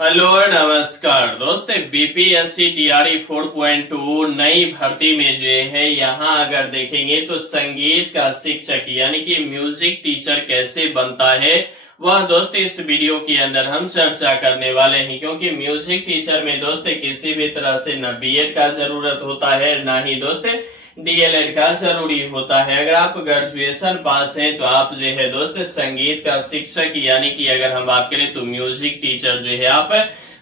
Hello नमस्कार दोस्तों, BPSC TRE 4.2 नई भर्ती में जो है यहाँ अगर देखेंगे तो संगीत का शिक्षक यानी कि म्यूजिक टीचर कैसे बनता है वह दोस्तों इस वीडियो के अंदर हम चर्चा करने वाले हैं। क्योंकि म्यूजिक टीचर में दोस्तों किसी भी तरह से न बीएड का जरूरत होता है ना ही दोस्तों डीएलएड का जरूरी होता है। अगर आप ग्रेजुएशन पास हैं तो आप जो है दोस्त संगीत का शिक्षक यानी कि अगर हम बात करें तो म्यूजिक टीचर जो है आप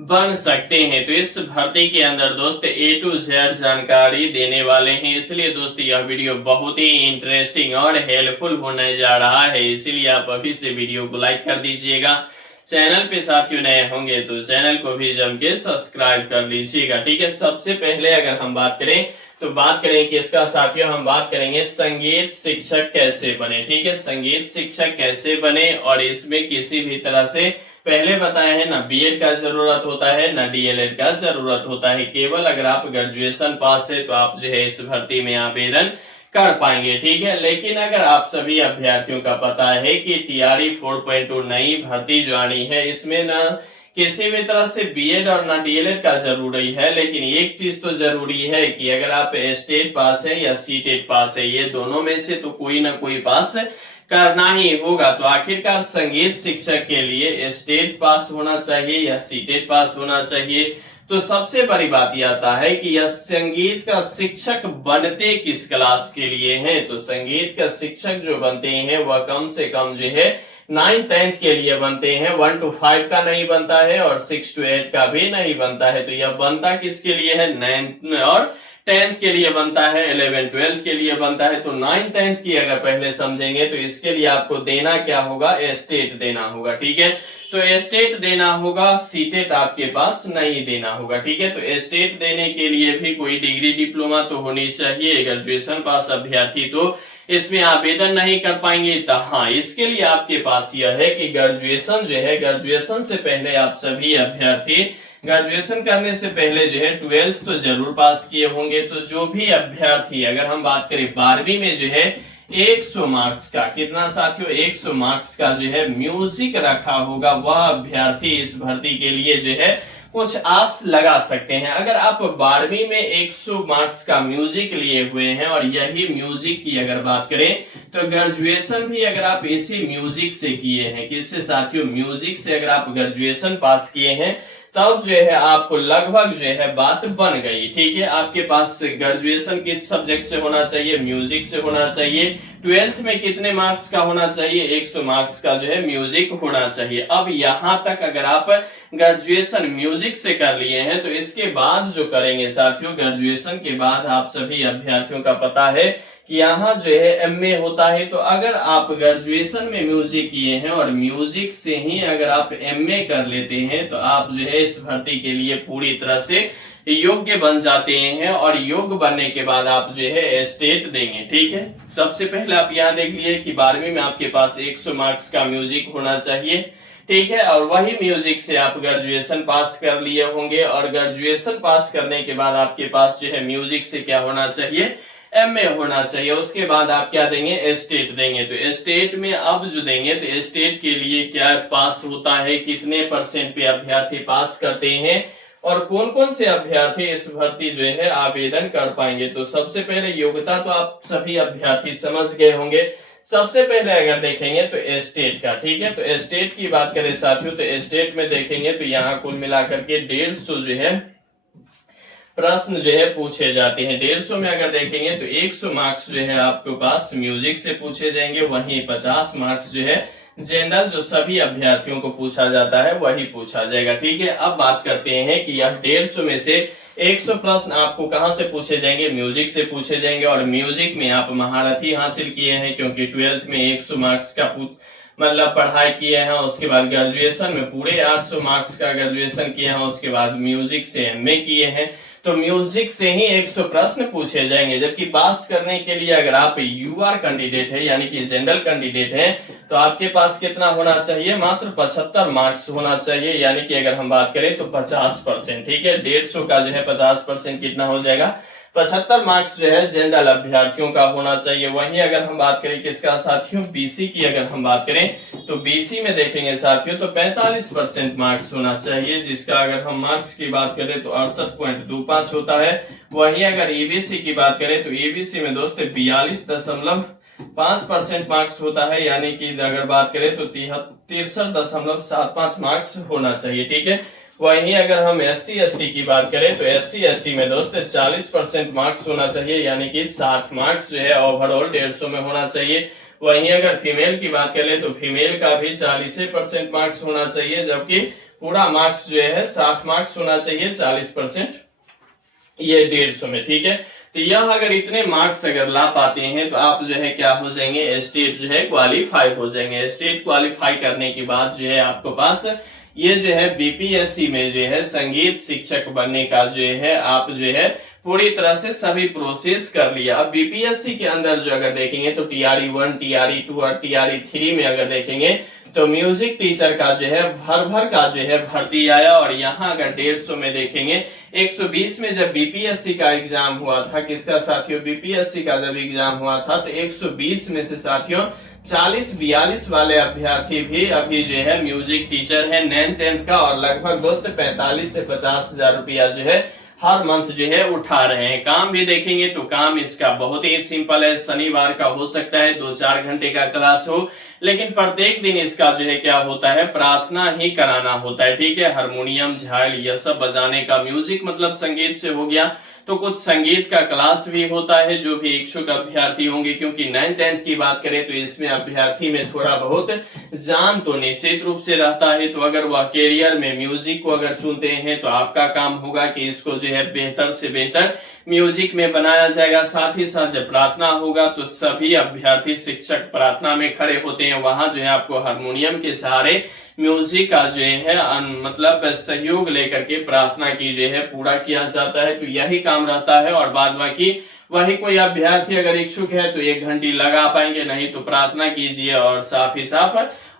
बन सकते हैं। तो इस भर्ती के अंदर दोस्त A to Z जानकारी देने वाले हैं, इसलिए दोस्त यह वीडियो बहुत ही इंटरेस्टिंग और हेल्पफुल होने जा रहा है। इसीलिए आप अभी से वीडियो को लाइक कर दीजिएगा। चैनल पे साथियों नए होंगे तो चैनल को भी जम के सब्सक्राइब कर लीजिएगा। ठीक है, सबसे पहले अगर हम बात करें तो बात करें कि इसका साथियों हम बात करेंगे संगीत शिक्षक कैसे बने। ठीक है, संगीत शिक्षक कैसे बने और इसमें किसी भी तरह से पहले बताया है ना बीएड का जरूरत होता है ना डीएलएड का जरूरत होता है। केवल अगर आप ग्रेजुएशन पास है तो आप जो है इस भर्ती में आवेदन कर पाएंगे। ठीक है, लेकिन अगर आप सभी अभ्यर्थियों का पता है कि टीआरई 4.2 नई भर्ती जो आनी है इसमें ना किसी भी तरह से बीएड और ना डीएलएड का जरूरी है, लेकिन एक चीज तो जरूरी है कि अगर आप स्टेट पास है या सीटेट पास है, ये दोनों में से तो कोई ना कोई पास करना ही होगा। तो आखिरकार संगीत शिक्षक के लिए स्टेट पास होना चाहिए या सीटेट पास होना चाहिए। तो सबसे बड़ी बात यह आता है कि यह संगीत का शिक्षक बनते किस क्लास के लिए हैं। तो संगीत का शिक्षक जो बनते हैं वह कम से कम जो है 9th-10th के लिए बनते हैं। 1 to 5 का नहीं बनता है और 6 to 8 का भी नहीं बनता है। तो यह बनता किसके लिए है? 9th और 10th के लिए बनता है, 11th-12th के लिए बनता है। तो 9th-10th की अगर पहले समझेंगे तो इसके लिए आपको देना क्या होगा? स्टेट देना होगा। ठीक है, तो स्टेट देना होगा, सीटेट आपके पास नहीं देना होगा। ठीक है, तो स्टेट देने के लिए भी कोई डिग्री डिप्लोमा तो होनी चाहिए। ग्रेजुएशन पास अभ्यर्थी तो इसमें आवेदन नहीं कर पाएंगे। तो हाँ, इसके लिए आपके पास यह है कि ग्रेजुएशन जो है, ग्रेजुएशन से पहले आप सभी अभ्यर्थी ग्रेजुएशन करने से पहले जो है 12th तो जरूर पास किए होंगे। तो जो भी अभ्यर्थी अगर हम बात करें 12वीं में जो है 100 मार्क्स का, कितना साथियों? 100 मार्क्स का जो है म्यूजिक रखा होगा, वह अभ्यर्थी इस भर्ती के लिए जो है कुछ आस लगा सकते हैं। अगर आप 12वीं में 100 मार्क्स का म्यूजिक लिए हुए हैं और यही म्यूजिक की अगर बात करें तो ग्रेजुएशन भी अगर आप इसी म्यूजिक से किए हैं, किससे साथियों? म्यूजिक से अगर आप ग्रेजुएशन पास किए हैं तब जो है आपको लगभग जो है बात बन गई। ठीक है, आपके पास ग्रेजुएशन किस सब्जेक्ट से होना चाहिए? म्यूजिक से होना चाहिए। 12th में कितने मार्क्स का होना चाहिए? 100 मार्क्स का जो है म्यूजिक होना चाहिए। अब यहां तक अगर आप ग्रेजुएशन म्यूजिक से कर लिए हैं तो इसके बाद जो करेंगे साथियों, ग्रेजुएशन के बाद आप सभी अभ्यर्थियों का पता है कि यहाँ जो है एमए होता है। तो अगर आप ग्रेजुएशन में म्यूजिक किए हैं और म्यूजिक से ही अगर आप एमए कर लेते हैं तो आप जो है इस भर्ती के लिए पूरी तरह से योग्य बन जाते हैं। और योग्य बनने के बाद आप जो है स्टेट देंगे। ठीक है, सबसे पहले आप यहाँ देख लिए कि 12वीं में आपके पास 100 मार्क्स का म्यूजिक होना चाहिए। ठीक है, और वही म्यूजिक से आप ग्रेजुएशन पास कर लिए होंगे और ग्रेजुएशन पास करने के बाद आपके पास जो है म्यूजिक से क्या होना चाहिए? एमए होना चाहिए। उसके बाद आप क्या देंगे? स्टेट देंगे। तो स्टेट में अब जो देंगे तो स्टेट के लिए क्या पास होता है, कितने % पे अभ्यर्थी पास करते हैं और कौन कौन से अभ्यर्थी इस भर्ती जो है आवेदन कर पाएंगे। तो सबसे पहले योग्यता तो आप सभी अभ्यर्थी समझ गए होंगे। सबसे पहले अगर देखेंगे तो स्टेट का, ठीक है, तो स्टेट की बात करें साथियों तो स्टेट में देखेंगे तो यहाँ कुल मिलाकर के 150 जो है प्रश्न जो है पूछे जाते हैं। 150 में अगर देखेंगे तो 100 मार्क्स जो है आपके पास म्यूजिक से पूछे जाएंगे, वहीं 50 मार्क्स जो है जनरल जो सभी अभ्यर्थियों को पूछा जाता है वही पूछा जाएगा। ठीक है, अब बात करते हैं कि यह 150 में से 100 प्रश्न आपको कहां से पूछे जाएंगे? म्यूजिक से पूछे जाएंगे। और म्यूजिक में आप महारथी हासिल किए हैं क्योंकि 12th में 100 मार्क्स का मतलब पढ़ाई किए हैं। उसके बाद ग्रेजुएशन में पूरे 800 मार्क्स का ग्रेजुएशन किए हैं। उसके बाद म्यूजिक से एमए किए हैं। तो म्यूजिक से ही 100 प्रश्न पूछे जाएंगे। जबकि पास करने के लिए अगर आप यूआर कैंडिडेट है यानी कि जनरल कैंडिडेट है तो आपके पास कितना होना चाहिए? मात्र 75 मार्क्स होना चाहिए। यानी कि अगर हम बात करें तो 50%। ठीक है, 150 का जो है 50% कितना हो जाएगा? 75 मार्क्स जो है जनरल अभ्यर्थियों का होना चाहिए। वहीं अगर हम बात करें किसका साथियों? बीसी की अगर हम बात करें तो बीसी में देखेंगे साथियों तो 45% मार्क्स होना चाहिए, जिसका अगर हम मार्क्स की बात करें तो 68.25 होता है। वहीं अगर ईबीसी की बात करें तो ईबीसी में दोस्तों 42.5% मार्क्स होता है, यानी कि अगर बात करें तो 63.75 मार्क्स होना चाहिए, ठीक है। वहीं अगर हम SC ST की बात करें तो SC ST में दोस्तों 40% मार्क्स होना चाहिए, यानी कि 60 मार्क्स जो है ओवरऑल 150 में होना चाहिए। वहीं अगर फीमेल की बात करें तो फीमेल का भी 40% मार्क्स होना चाहिए, जबकि पूरा मार्क्स जो है 60 मार्क्स होना चाहिए, 40% ये 150 में, ठीक है। तो यह अगर इतने मार्क्स अगर ला पाते हैं तो आप जो है क्या हो जाएंगे, स्टेट जो है क्वालिफाई हो जाएंगे। स्टेट क्वालिफाई करने के बाद जो है आपके पास ये जो है बीपीएससी में जो है संगीत शिक्षक बनने का जो है आप जो है पूरी तरह से सभी प्रोसेस कर लिया। अब बीपीएससी के अंदर जो अगर देखेंगे तो टीआरई 1, टीआरई 2 और टीआरई 3 में अगर देखेंगे तो म्यूजिक टीचर का जो है भर का जो है भर्ती आया। और यहाँ अगर 150 में देखेंगे 120 में जब बीपीएससी का एग्जाम हुआ था, किसका साथियों, बीपीएससी का जब एग्जाम हुआ था तो 120 में से साथियों 40-42 वाले अभ्यर्थी भी अभी जो है म्यूजिक टीचर है 9th-10th का, और लगभग दोस्त 45 से 50 हजार रुपया जो है हर मंथ जो है उठा रहे हैं। काम भी देखेंगे तो काम इसका बहुत ही सिंपल है। शनिवार का हो सकता है 2-4 घंटे का क्लास हो, लेकिन प्रत्येक दिन इसका जो है क्या होता है, प्रार्थना ही कराना होता है, ठीक है। हारमोनियम, झाइल यह सब बजाने का, म्यूजिक मतलब संगीत से हो गया, तो कुछ संगीत का क्लास भी होता है जो भी इच्छुक अभ्यर्थी होंगे। क्योंकि 9th-10th की बात करें तो इसमें अभ्यर्थी में थोड़ा बहुत जान तो निश्चित रूप से रहता है। तो अगर वह कैरियर में म्यूजिक को अगर चुनते हैं तो आपका काम होगा कि इसको जो है बेहतर से बेहतर म्यूजिक में बनाया जाएगा। साथ ही साथ जब प्रार्थना होगा तो सभी अभ्यर्थी शिक्षक प्रार्थना में खड़े होते हैं, वहां जो है आपको हारमोनियम के सहारे म्यूजिक का जो है मतलब सहयोग लेकर के प्रार्थना की जो है पूरा किया जाता है। तो यही काम रहता है। और बाद बाकी वही कोई अभ्यर्थी अगर इच्छुक है तो 1 घंटी लगा पाएंगे, नहीं तो प्रार्थना कीजिए और साफ ही साफ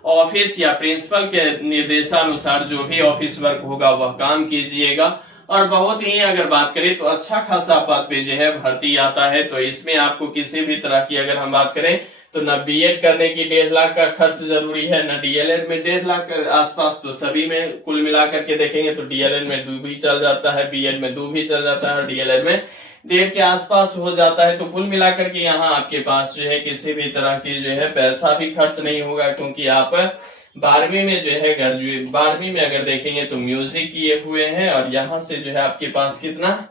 ऑफिस या प्रिंसिपल के निर्देशानुसार जो भी ऑफिस वर्क होगा वह काम कीजिएगा। और बहुत ही अगर बात करें तो अच्छा खासा पद पे जो है भर्ती आता है। तो इसमें आपको किसी भी तरह की अगर हम बात करें तो न बीएड करने की 1.5 लाख का खर्च जरूरी है, न डीएलएड में 1.5 लाख के आसपास। तो सभी में कुल मिलाकर के देखेंगे तो डीएलएड में 2 भी चल जाता है, बीएड में 2 भी चल जाता है, डीएलएड में 1.5 के आसपास हो जाता है। तो कुल मिलाकर के यहाँ आपके पास जो है किसी भी तरह की जो है पैसा भी खर्च नहीं होगा, क्योंकि आप 12वीं में जो है ग्रेजुएट 12वीं में अगर देखेंगे तो म्यूजिक किए हुए हैं, और यहाँ से जो है आपके पास कितना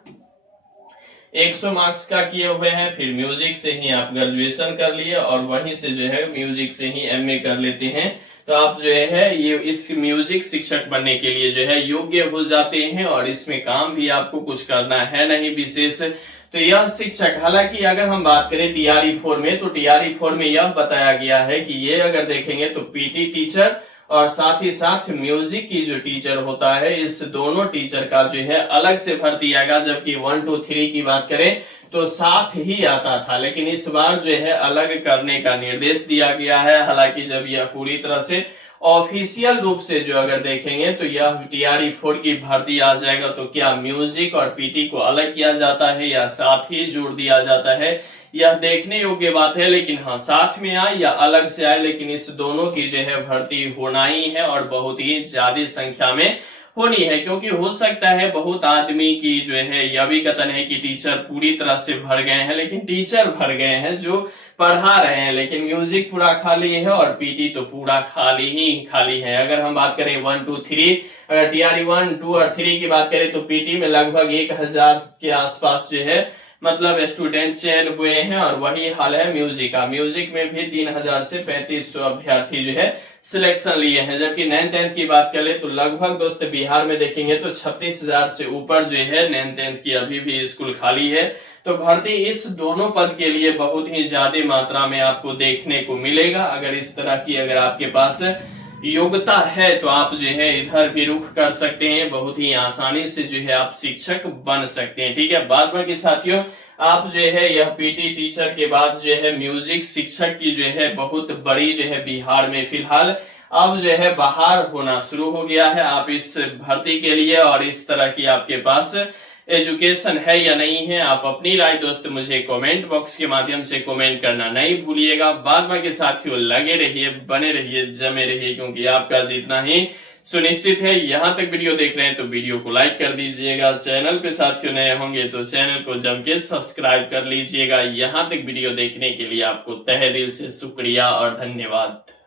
100 मार्क्स का किए हुए हैं। फिर म्यूजिक से ही आप ग्रेजुएशन कर लिए और वहीं से जो है म्यूजिक से ही एमए कर लेते हैं। तो आप जो है ये इस म्यूजिक शिक्षक बनने के लिए जो है योग्य हो जाते हैं, और इसमें काम भी आपको कुछ करना है नहीं विशेष। तो यह शिक्षक, हालांकि अगर हम बात करें टीआरई 4 में, तो टीआरई 4 में यह बताया गया है कि ये अगर देखेंगे तो पीटी टीचर और साथ ही साथ म्यूजिक की जो टीचर होता है, इस दोनों टीचर का जो है अलग से भर्ती आएगा। जबकि 1, 2, 3 की बात करें तो साथ ही आता था, लेकिन इस बार जो है अलग करने का निर्देश दिया गया है। हालांकि जब यह पूरी तरह से ऑफिशियल रूप से जो अगर देखेंगे तो यह टीआरई 4 की भर्ती आ जाएगा, तो क्या म्यूजिक और पीटी को अलग किया जाता है या साथ ही जोड़ दिया जाता है, यह देखने योग्य बात है। लेकिन हाँ, साथ में आए या अलग से आए, लेकिन इस दोनों की जो है भर्ती होना ही है, और बहुत ही ज्यादा संख्या में होनी है। क्योंकि हो सकता है बहुत आदमी की जो है यह भी कथन है कि टीचर पूरी तरह से भर गए हैं, लेकिन टीचर भर गए हैं जो पढ़ा रहे हैं, लेकिन म्यूजिक पूरा खाली है और पीटी तो पूरा खाली ही खाली है। अगर हम बात करें 1, 2, 3, अगर टीआरई 1, 2 और 3 की बात करें तो पीटी में लगभग 1000 के आसपास जो है मतलब स्टूडेंट चयन हुए हैं, और वही हाल है म्यूजिक का। म्यूजिक में भी 3000 से 3500 अभ्यर्थी जो है सिलेक्शन लिए हैं। जबकि 9th-10th की बात करें तो लगभग दोस्त बिहार में देखेंगे तो 36,000 से ऊपर जो है 9th-10th की अभी भी स्कूल खाली है। तो भर्ती इस दोनों पद के लिए बहुत ही ज्यादा मात्रा में आपको देखने को मिलेगा। अगर इस तरह की अगर आपके पास योग्यता है तो आप जो है इधर भी रुख कर सकते हैं, बहुत ही आसानी से जो है आप शिक्षक बन सकते हैं, ठीक है। बाद में साथियों आप जो है यह पीटी टीचर के बाद जो है म्यूजिक शिक्षक की जो है बहुत बड़ी जो है बिहार में फिलहाल अब जो है बाहर होना शुरू हो गया है। आप इस भर्ती के लिए और इस तरह की आपके पास एजुकेशन है या नहीं है। आप अपनी राय दोस्त मुझे कमेंट बॉक्स के माध्यम से कमेंट करना नहीं भूलिएगा। बाद बाकी साथियों लगे रहिए, बने रहिए, जमे रहिए, क्योंकि आपका जीतना ही सुनिश्चित है। यहाँ तक वीडियो देख रहे हैं तो वीडियो को लाइक कर दीजिएगा। चैनल पे साथियों नए होंगे तो चैनल को जम के सब्सक्राइब कर लीजिएगा। यहाँ तक वीडियो देखने के लिए आपको तहे दिल से शुक्रिया और धन्यवाद।